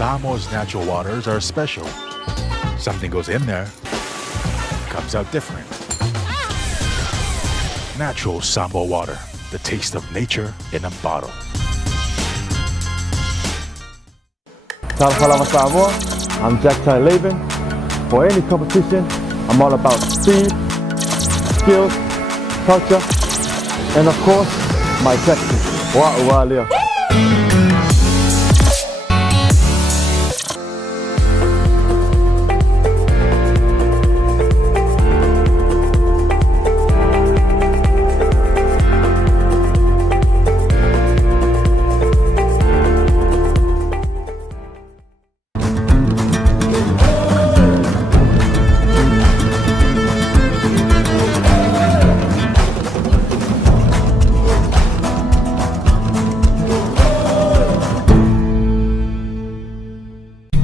Samoa's natural waters are special. Something goes in there, comes out different. Natural Samoa water, the taste of nature in a bottle. Salama Samoa, I'm Jack Ty Laban. For any competition, I'm all about speed, skills, culture, and of course, my Texas. Wa'ualia.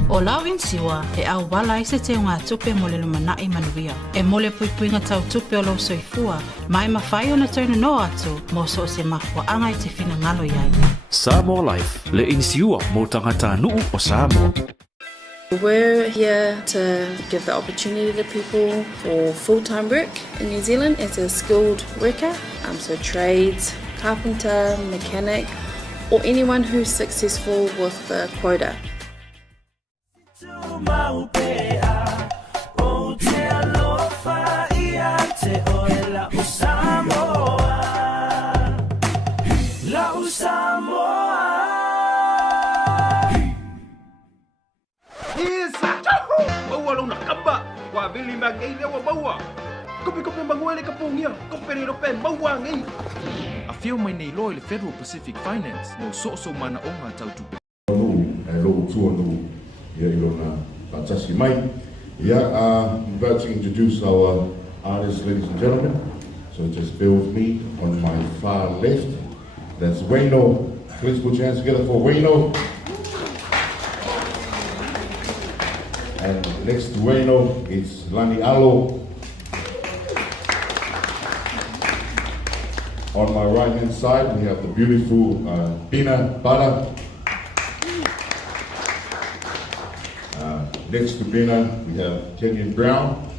O lawin siwa e au wala i se te unga tupe mo le lumanai manuia. E mole puipuinga tau tupe o lau soifua, mai mawhai o na tauna no atu, mo so se mahua anga i te whina ngalo iai. Samoa Life, le inisiua mo tangata nuu o Samoa. We're here to give the opportunity to people for full-time work in New Zealand as a skilled worker, so trades, carpenter, mechanic, or anyone who's successful with the quota. A feel my nei loy le Federal Pacific Finance no so mana o ngā tau tupe. I'm about to introduce our artists, ladies and gentlemen. So just bear with me. On my far left, that's Wayno. Please put your hands together for Wayno. And next to Wayno, it's Lani Alo. On my right hand side, we have the beautiful Bina Bada. Next to Bina, we have Kenyon Brown.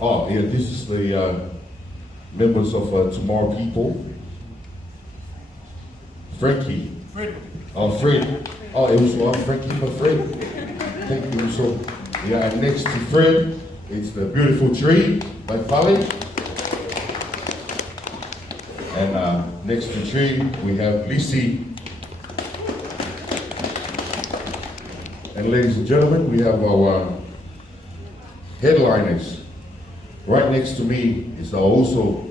Oh, yeah, this is the members of Tomorrow People. Frankie. Fred. Oh, Fred. Oh, it was Frankie, but Fred. Thank you. So, yeah, and next to Fred, it's the beautiful tree by Fali. And next to tree, we have Lisi. And ladies and gentlemen, we have our headliners. Right next to me is also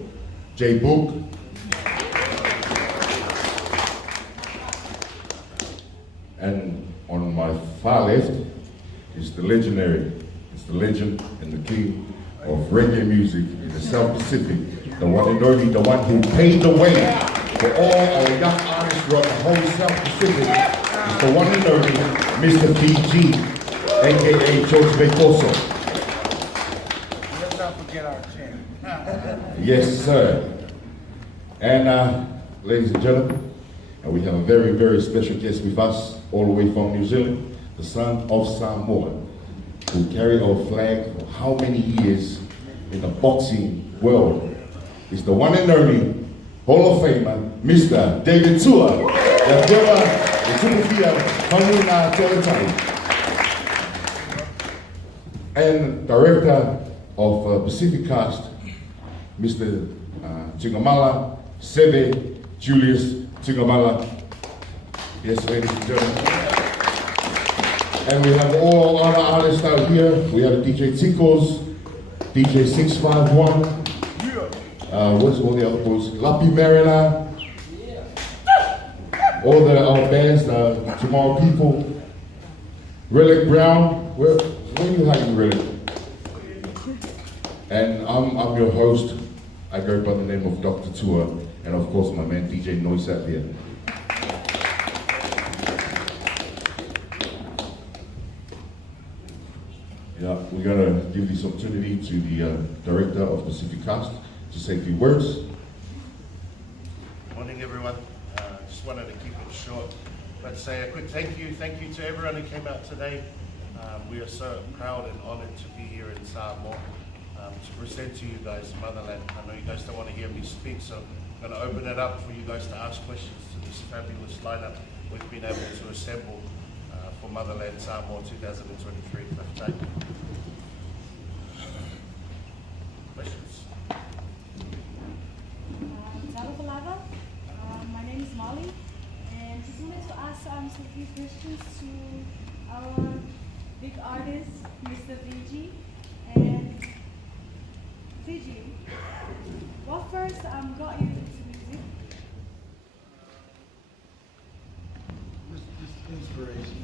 Jay Book. And on my far left is the legendary, it's the legend and the king of reggae music in the South Pacific, the one and only, the one who paved the way for all our young artists throughout the whole South Pacific. It's the one and only Mr. PG, aka George Becoso. Let's not forget our chant. Yes, sir. And ladies and gentlemen, we have a very, very special guest with us, all the way from New Zealand, the son of Samoa, who carried our flag for how many years in the boxing world. He's the one and only Hall of Famer, Mr. David Tua, and Director of Pacific Cast, Mr. Tingamala Seve Julius Tingamala. Yes, ladies and gentlemen. And we have all other artists out here. We have DJ Tinkles, DJ 651. What's all the other boys? Lapi Marina. All our bands, Tomorrow People. Relic Brown. Where are you hiding, Relic? And I'm your host. I go by the name of Dr. Tua, and of course my man DJ Noise out there. Yeah, we're gonna give this opportunity to the director of Pacific Cast to say a few words. but say a quick thank you to everyone who came out today. We are so proud and honoured to be here in Samoa to present to you guys Motherland. I know you guys don't want to hear me speak, so I'm going to open it up for you guys to ask questions to this fabulous lineup we've been able to assemble for Motherland Samoa 2023. Thank you. Questions? My name is Molly, and just wanted to ask some few questions to our big artist, Mr. Fiji. And Fiji, what first got you into music? Just inspiration.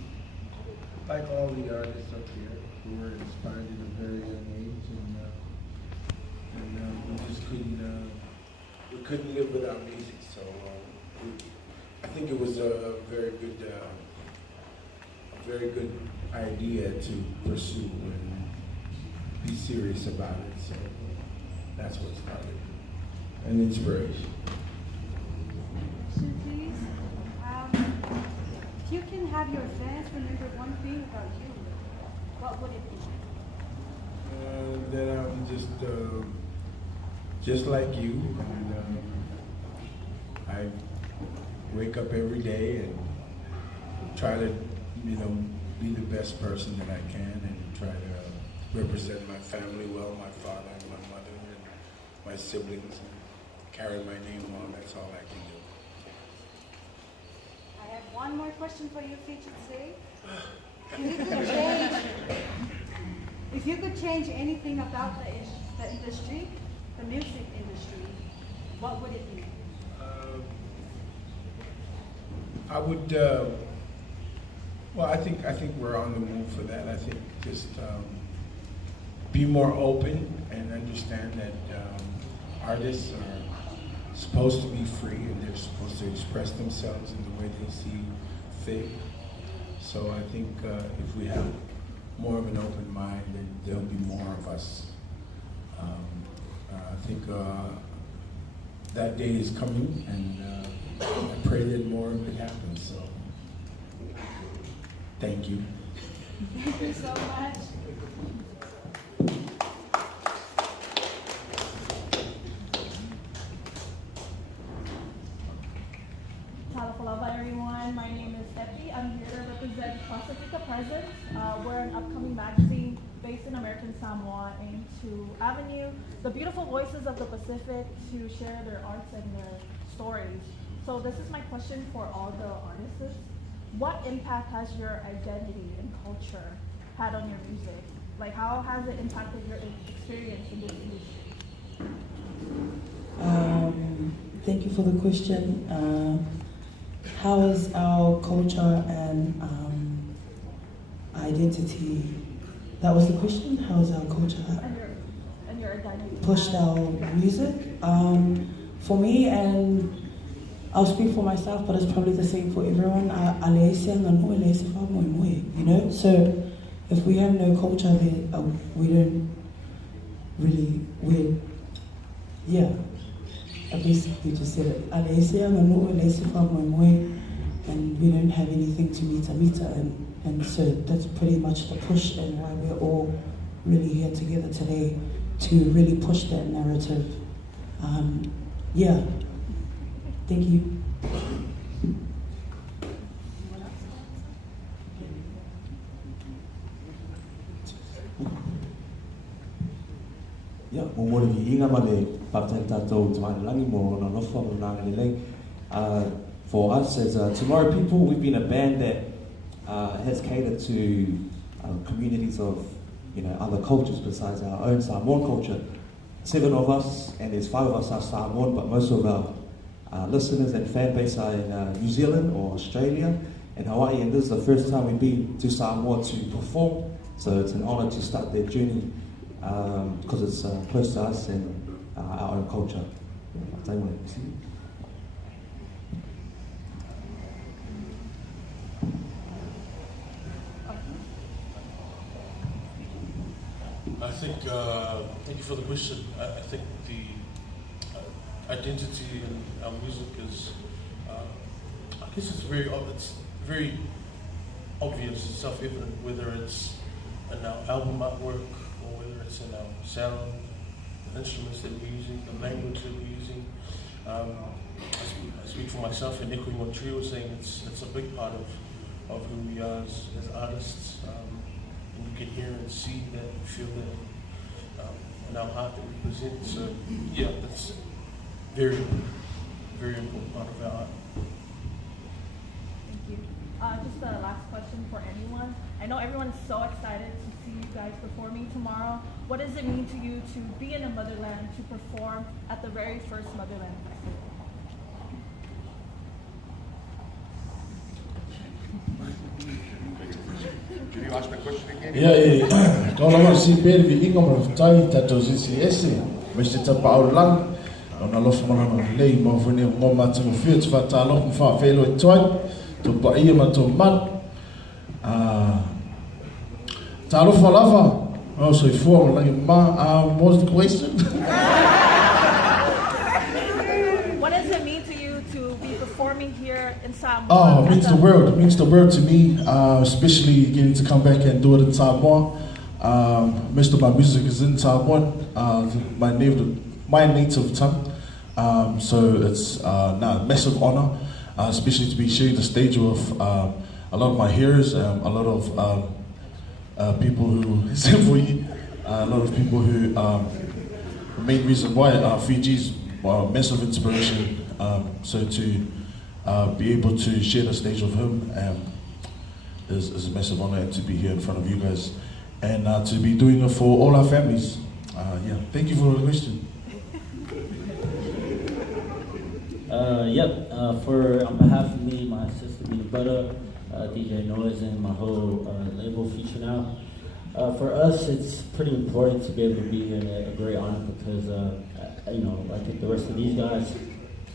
Like all the artists up here who were inspired at a very young age, and we just couldn't live without music. So I think it was a very good idea to pursue and be serious about it. So that's what started. An inspiration. Please, if you can have your fans remember one thing about you, what would it be? That I'm just like you, and I wake up every day and try to, be the best person that I can, and try to represent my family well, my father and my mother and my siblings, and carry my name on. That's all I can do. I have one more question for you, Fiji, today. If you could change anything about the industry, the music industry, what would it be? I would. Well, I think we're on the move for that. I think just be more open and understand that artists are supposed to be free and they're supposed to express themselves in the way they see fit. So I think if we have more of an open mind, then there'll be more of us. I think that day is coming, and I pray that more of it happens. So, thank you. Thank you so much. Talafalava, everyone. My name is Epi. I'm here to represent Pacifica Presence. We're an upcoming magazine based in American Samoa, aimed to avenue the beautiful voices of the Pacific to share their arts and their stories. So this is my question for all the artists. What impact has your identity and culture had on your music? Like, how has it impacted your experience in this industry? Thank you for the question. How is our culture and identity, that was the question? How is our culture and your identity pushed our music? For me, and I'll speak for myself, but it's probably the same for everyone. You know, so if we have no culture, then we don't really, at least you just said it. And we don't have anything to meter, and so that's pretty much the push and why we're all really here together today to really push that narrative. Thank you. For us as Tomorrow People, we've been a band that has catered to communities of other cultures besides our own Samoan culture. 7 of us, and there's 5 of us are Samoan, but most of our listeners and fan base are in New Zealand or Australia and Hawaii, and this is the first time we've been to Samoa to perform, so it's an honor to start their journey because it's close to us and our own culture. I think, thank you for the question. I think the identity in our music is, I guess it's very obvious, self-evident, whether it's in our album artwork or whether it's in our sound, the instruments that we're using, the language that we're using. I speak for myself and echoing what Tree was saying, it's a big part of who we are as artists. And you can hear and see that, feel that in our heart that we present. So yeah, that's very, very important part of our art. Thank you. Just a last question for anyone. I know everyone's so excited to see you guys performing tomorrow. What does it mean to you to be in the Motherland, to perform at the very first Motherland Festival? Can you ask the question again? Yeah. Kalau orang si pervi ingo maftai tato sisi ese, mesti tapa aulang. Ona lof mana lei mo vene mo matso fiat fata lof fa felo toy to pa ia ma to man. Talo falava. Oh, so for like what's the question? What does it mean to you to be performing here in Samoa? Oh, it means the world. It means the world to me, especially getting to come back and do it in Samoa. Most of my music is in Samoan, my native tongue. So it's now a massive honor, especially to be sharing the stage with a lot of my heroes, a lot of people who sing for you, a lot of people who the main reason why Fiji's massive inspiration. So to be able to share the stage with him is a massive honor, and to be here in front of you guys, and to be doing it for all our families. Yeah, thank you for the question. On behalf of me, my sister, Mina Butter, DJ Noise, and my whole label Future Now. For us, it's pretty important to be able to be here, and a great honor because, I think the rest of these guys,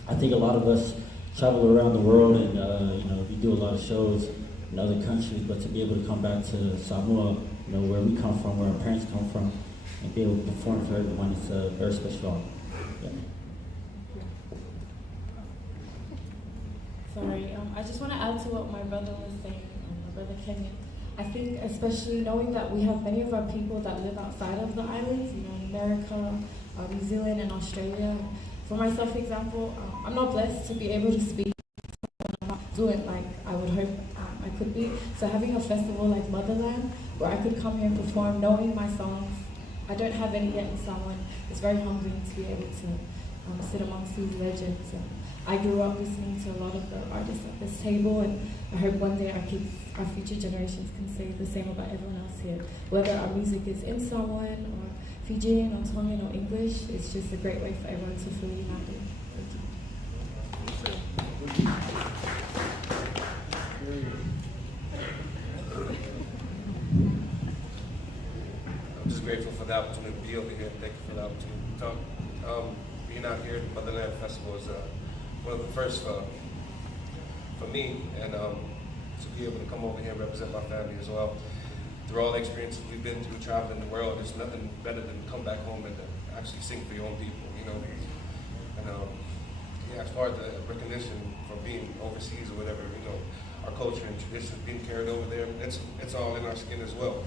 I think a lot of us travel around the world and, we do a lot of shows in other countries, but to be able to come back to Samoa, where we come from, where our parents come from, and be able to perform for everyone, it's a very special honor. Yeah. Sorry, I just want to add to what my brother was saying, my brother Kenyon. I think especially knowing that we have many of our people that live outside of the islands, in America, New Zealand, and Australia. For myself, for example, I'm not blessed to be able to speak, I'm not fluent like I would hope I could be. So having a festival like Motherland, where I could come here and perform, knowing my songs, I don't have any yet in Samoan, it's very humbling to be able to sit amongst these legends. I grew up listening to a lot of the artists at this table, and I hope one day our future generations can say the same about everyone else here. Whether our music is in Samoan or Fijian or Tongan or English, it's just a great way for everyone to feel united. Thank you. I'm just grateful for the opportunity to be over here. Thank you for the opportunity to talk. Being out here at the Motherland Festival is one of the first for me, and to be able to come over here and represent my family as well. Through all the experiences we've been through traveling the world, there's nothing better than to come back home and to actually sing for your own people, And as far as the recognition from being overseas or whatever, our culture and traditions being carried over there, it's all in our skin as well.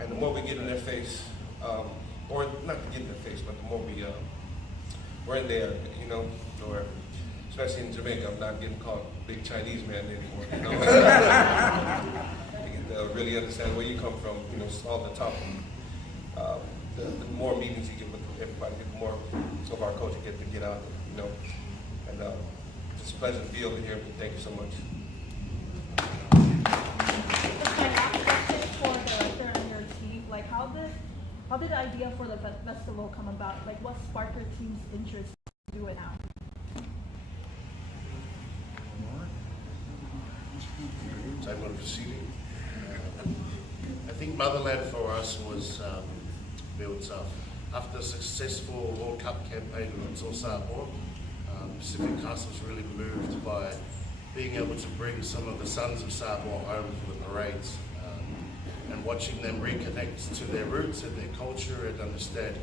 And the more we get in their face, or not to get in their face, but the more we're in there, or especially in Jamaica, I'm not getting called big Chinese man anymore. You get to really understand where you come from, all the talk. The more meetings you get with everybody, the more of our culture get out, And it's a pleasure to be over here. Thank you so much. How did the idea for the festival come about? Like, what sparked your team's interest to do it now? Time of proceeding. I think Motherland for us was built up after a successful World Cup campaign in Samoa. Pacific Coast was really moved by being able to bring some of the sons of Samoa home for the parades. And watching them reconnect to their roots and their culture and understand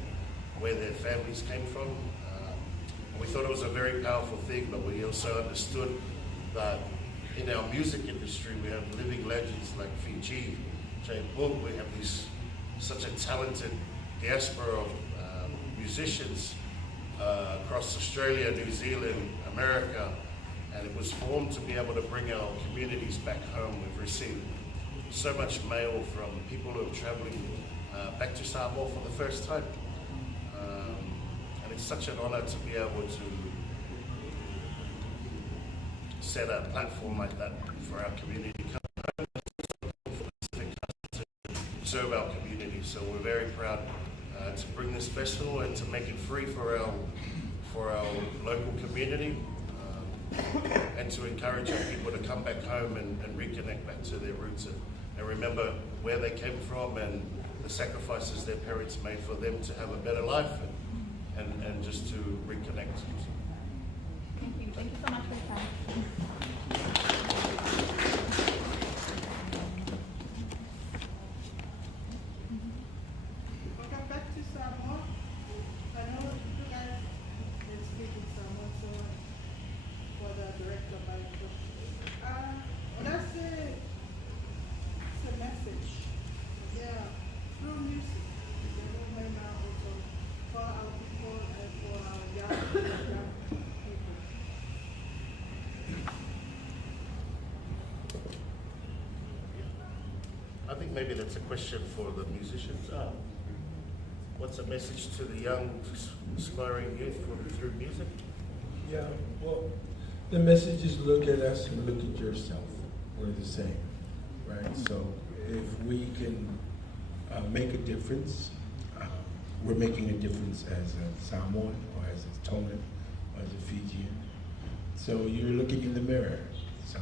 where their families came from. We thought it was a very powerful thing, but we also understood that in our music industry, we have living legends like Fiji, Jay Book. We have such a talented diaspora of musicians across Australia, New Zealand, America, and it was formed to be able to bring our communities back home. We've received so much mail from people who are traveling back to Samoa for the first time. And it's such an honor to be able to set a platform like that for our community to serve our community. So we're very proud to bring this festival and to make it free for our local community, and to encourage our people to come back home and reconnect back to their roots and remember where they came from and the sacrifices their parents made for them to have a better life and just to reconnect. Thank you. Thank you so much for your time. Welcome back to Samoa. I know you guys can speak in Samoa, so for the director by that's it's a message. Yeah, through music. Right now also for our people and for our young people. I think maybe that's a question for the musicians. What's a message to the young, aspiring youth through music? Yeah, well, the message is look at us and look at yourself. We're the same, right? So if we can make a difference, we're making a difference as a Samoan or as a Tongan or as a Fijian. So you're looking in the mirror. So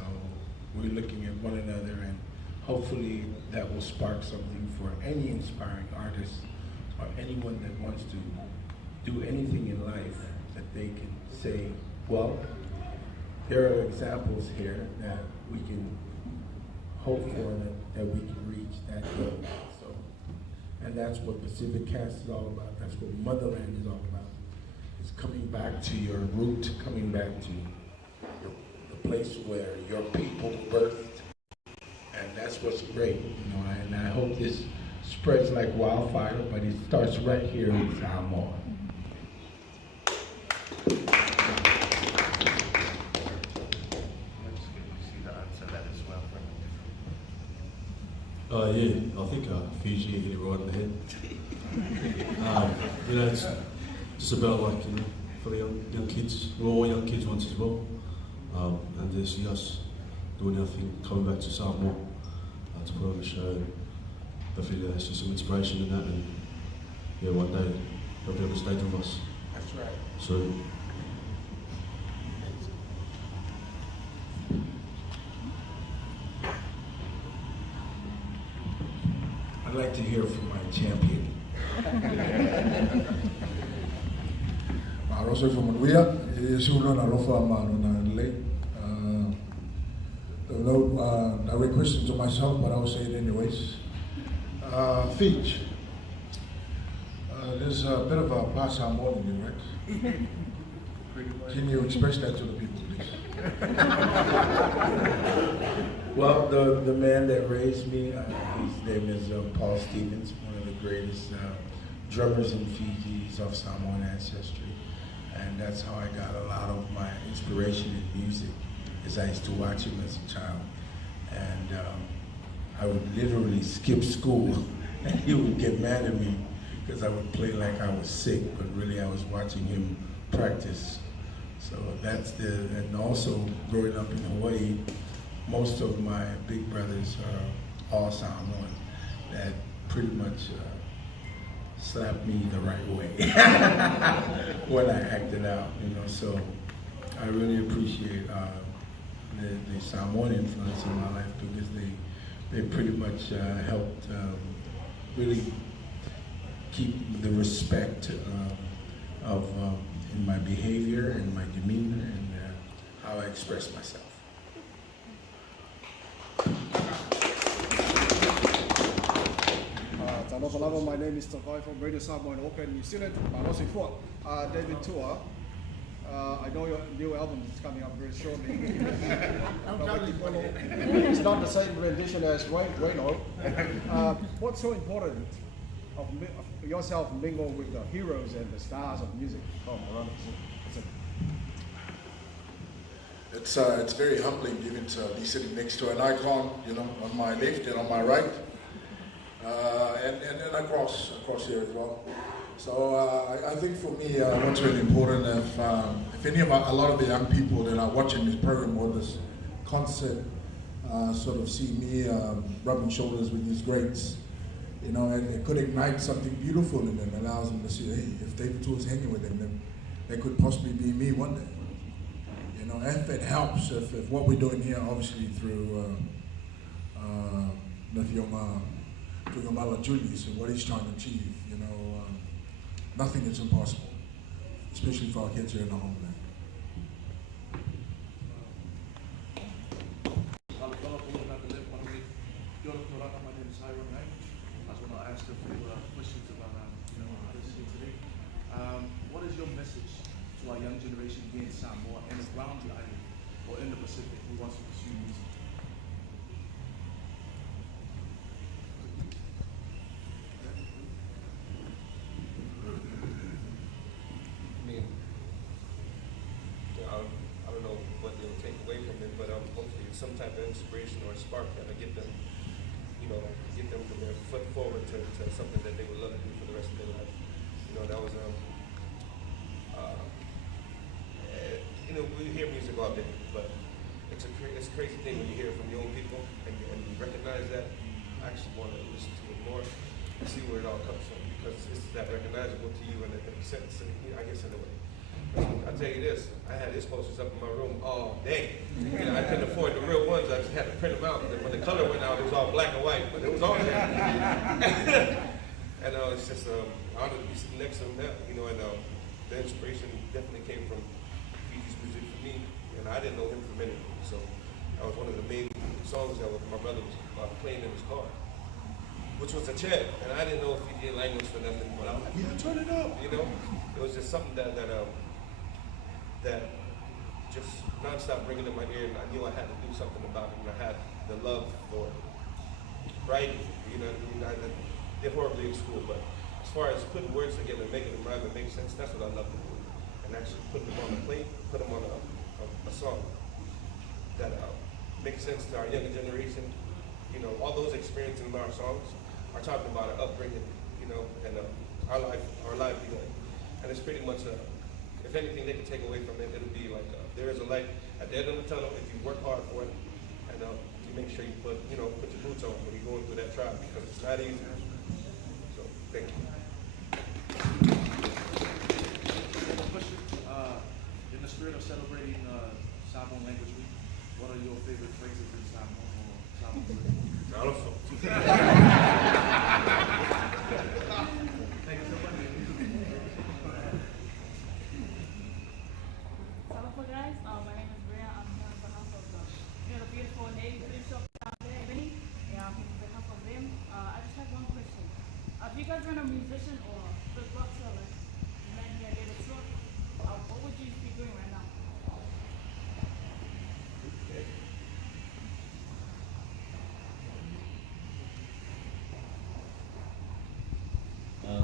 we're looking at one another, and hopefully that will spark something for any inspiring artist or anyone that wants to do anything in life, that they can say, well, there are examples here that we can hope for, that we can reach that goal. So, and that's what Pacific Cast is all about. That's what Motherland is all about. It's coming back to your root, coming back to the place where your people birthed. And that's what's great, you know, and I hope this spreads like wildfire, but it starts right here in Samoa. Yeah, I think Fiji hit it right in the head. You know, it's just about like, you know, for the young kids, we're all young kids once as well. And they see us doing our thing, coming back to Samoa to put on a show. Hopefully they see some inspiration in that, and yeah, one day they'll be on the stage with us. That's right. So. I'd like to hear from my champion. Maroso from Manuia, Suno Narofa Marona Lake. No direct question to myself, but I'll say it anyways. Fitch. There's a bit of a pass on more than you, right? Can you express that to the people, please? Well, the man that raised me, his name is Paul Stevens, one of the greatest drummers in Fiji. He's of Samoan ancestry, and that's how I got a lot of my inspiration in music, is I used to watch him as a child, and I would literally skip school, and he would get mad at me because I would play like I was sick, but really I was watching him practice. So that's and also growing up in Hawaii, most of my big brothers are all Samoan, that pretty much slapped me the right way when I acted out, you know. So I really appreciate the Samoan influence in my life, because they pretty much helped really keep the respect of in my behavior and my demeanor and how I express myself. My name is Tavai from Radio Samoa in Auckland, New Zealand. David Tua. I know your new album is coming up very shortly. It's not the same rendition as Reno. What's so important of yourself mingle with the heroes and the stars of music? It's very humbling even to be sitting next to an icon, you know, on my left and on my right, and across here as well. So I think for me, what's really important, if a lot of the young people that are watching this program or this concert sort of see me rubbing shoulders with these greats, you know, and it could ignite something beautiful in them, allows them to see, hey, if David Tour's hanging with them, then they could possibly be me one day. You know, if it helps, if what we're doing here, obviously through Tugamala Julius and what he's trying to achieve, you know, nothing is impossible, especially for our kids here in the homeland. What is your message to our young generation here in Samoa and around the island or in the Pacific who wants to pursue music? I don't know what they'll take away from it, but hopefully it's some type of inspiration or spark that'll get them, you know, get them to their foot forward to something that they would love to do for the rest of their life. You know, that was you know, we hear music all day, but it's a crazy thing when you hear it from young people and you recognize that. I actually want to listen to it more and see where it all comes from, because it's that recognizable to you and it makes sense, I guess, in a way. I'll tell you this, I had his posters up in my room all day. You know, I couldn't afford the real ones, I just had to print them out. And when the color went out, it was all black and white, but it was on there. And it's just an honor to be sitting next to him now, you know, and the inspiration definitely came from Fiji's music for me, and I didn't know him from anything. So that was one of the main songs that my brother was playing in his car, which was a chant, and I didn't know Fijian language for nothing, but I was like, yeah, turn it up, you know? It was just something that just nonstop ringing in my ear, and I knew I had to do something about it, and I had the love for writing, you know what I mean? I did horribly in school, but as far as putting words together, making them rhyme and make sense, that's what I love to do. And actually putting them on a plate, put them on a song that makes sense to our younger generation. You know, all those experiences in our songs are talking about our upbringing, you know, and our livelihood. And it's pretty much, if anything they can take away from it, it'll be like, there is a light at the end of the tunnel if you work hard for it, and you make sure you put your boots on when you're going through that trial, because it's not easy. So, thank you. In the spirit of celebrating Samoan Language Week, what are your favorite phrases in Samoan or Samoan? Thank you so much. Hello guys, my name is Bria. I'm here on behalf of the beautiful Navy Food Shop down there, Benny. Yeah, I'm on behalf of them. I just have one question. If you guys are a musician or the boxer, like you man here, David Tour, what would you be doing right now?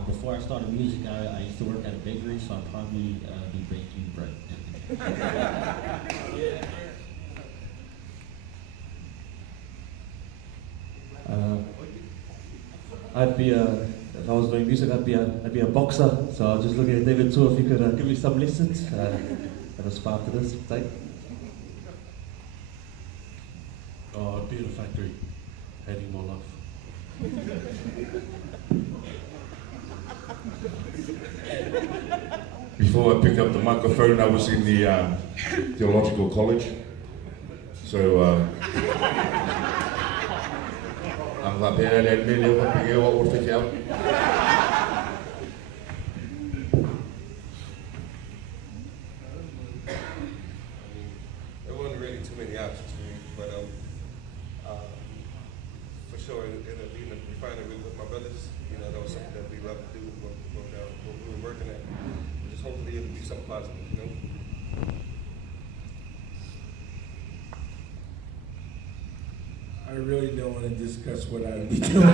Before I started music, I used to work at a bakery, so I'd probably be baking bread. I'd be if I was doing music, I'd be a boxer. So I was just looking at David too, if he could give me some lessons. Have a spar to this, take. Oh, I'd be in a factory, hating my life. Before I picked up the microphone, I was in the theological college. So I'm like, There wasn't really too many options for me, but for sure, it'll be in the refinery with my brothers. You know, that was something that we love to do when we were working at. Just hopefully it'll be something positive, you know. I really don't want to discuss what I'll be doing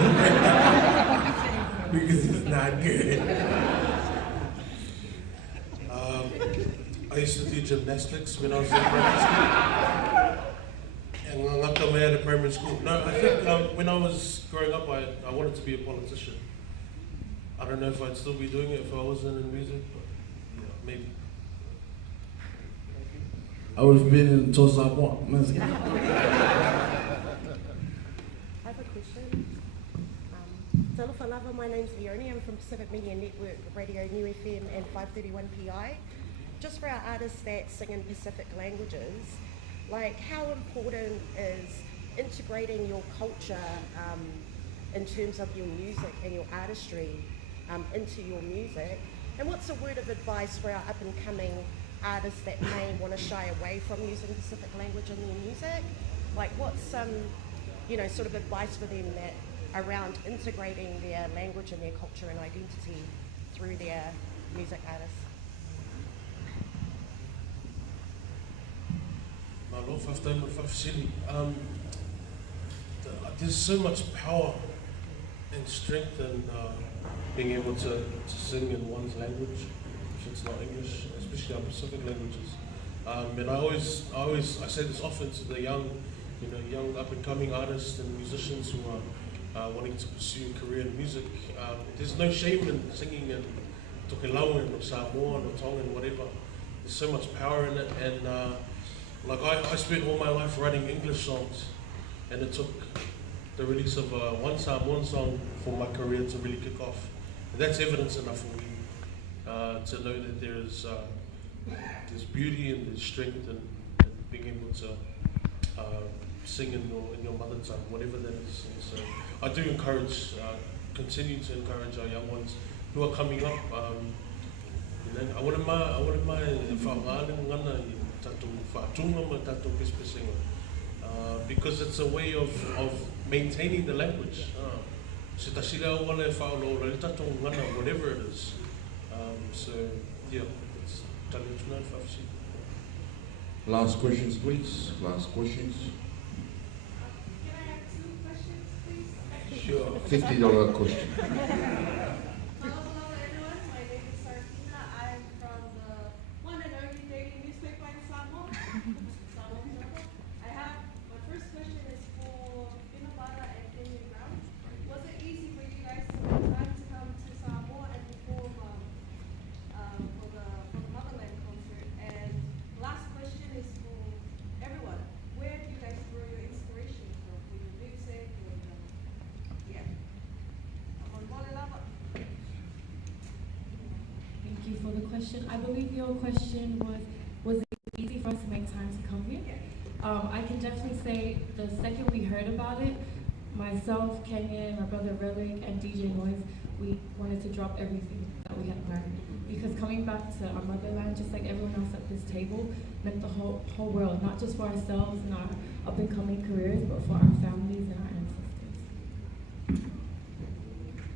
because it's not good. I used to do gymnastics when I was in primary school. And at primary school. No, I think when I was growing up, I wanted to be a politician. I don't know if I'd still be doing it if I wasn't in music, but yeah, maybe. I would have been in Tulsa. I have a question. Talofa lava, my name's Leonie. I'm from Pacific Media Network, Radio New FM and 531 PI. Just for our artists that sing in Pacific languages, like how important is integrating your culture in terms of your music and your artistry into your music? And what's a word of advice for our up and coming artists that may want to shy away from using Pacific language in their music? Like what's some, sort of advice for them that around integrating their language and their culture and identity through their music artists? There's so much power and strength in being able to sing in one's language, if it's not English, especially our Pacific languages. And I say this often to the young up and coming artists and musicians who are wanting to pursue a career in music. There's no shame in singing in Tokelauan or Samoan or Tongan, whatever. There's so much power in it, and I spent all my life writing English songs, and it took the release of one Samoan song for my career to really kick off. And that's evidence enough for me to know that there's beauty and there's strength in being able to sing in your mother tongue, whatever that is. And so I do continue to encourage our young ones who are coming up. I wouldn't mind because it's a way of maintaining the language. Whatever it is. So yeah, it's Last questions, please. Last questions. Can I have 2 questions, please? Sure. $50 question. Hello, everyone. My name is Sartina. I'm from the one and only daily newspaper in Samoa. My first question is for Pinabara and Kenyon Brown. Was it easy for you guys to find time to come to Samoa and perform for the Motherland concert? And last question is for everyone. Where do you guys draw your inspiration from for your music? And, Thank you for the question. I believe your question was it easy for us to make time to come here? I can definitely say the second we heard about it, myself, Kenyon, my brother Relic, and DJ Noise, we wanted to drop everything that we had learned. Because coming back to our motherland, just like everyone else at this table, meant the whole world, not just for ourselves and our up and coming careers, but for our families and our ancestors.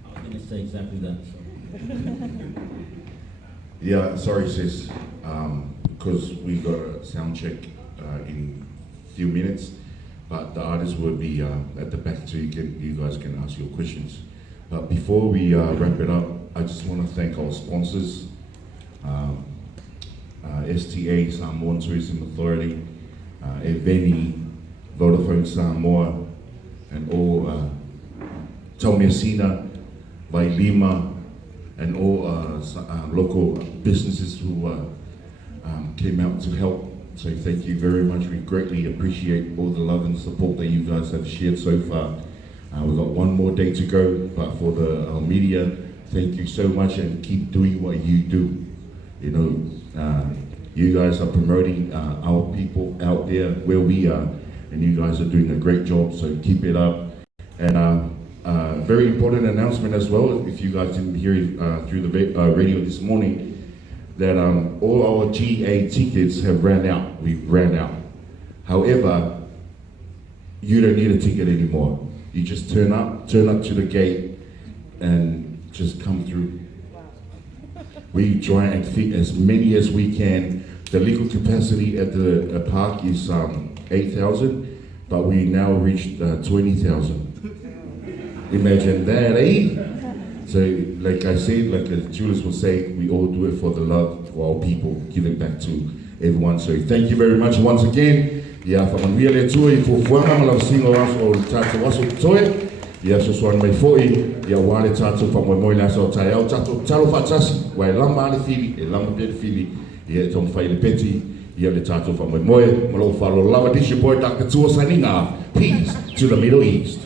I was going to say exactly that. So. Yeah, sorry sis, because we got a sound check in a few minutes, but the artists will be at the back so you guys can ask your questions. But before we wrap it up, I just want to thank our sponsors, STA, Samoan Tourism Authority, Eveni, Vodafone Samoa, and all Taumesina, Vailima, and all local businesses who came out to help. So thank you very much. We greatly appreciate all the love and support that you guys have shared so far. We've got one more day to go, but for the media, thank you so much and keep doing what you do. You guys are promoting our people out there where we are, and you guys are doing a great job, so keep it up. And very important announcement as well, if you guys didn't hear it through the radio this morning, that all our GA tickets have ran out. We've ran out. However, you don't need a ticket anymore. You just turn up to the gate and just come through. We try and fit as many as we can. The legal capacity at the park is 8,000. but we now reached 20,000. Imagine that, eh? So, like I said, like Julius will say, we all do it for the love for our people, give it back to everyone. So thank you very much once again. Yeah, for manuia le tui, for fuanga malau singo aso o tatu aso toe. Yeah, so swan mai foi, yeah, wale tatu for moi le aso tai au tatu talo fatasi, wai lama ale fili, e lama pere fili, yeah, tom fai le peti, yeah, le tatu for moi malau falo lava dish your boy Dr. Tua signing off. Peace to the Middle East.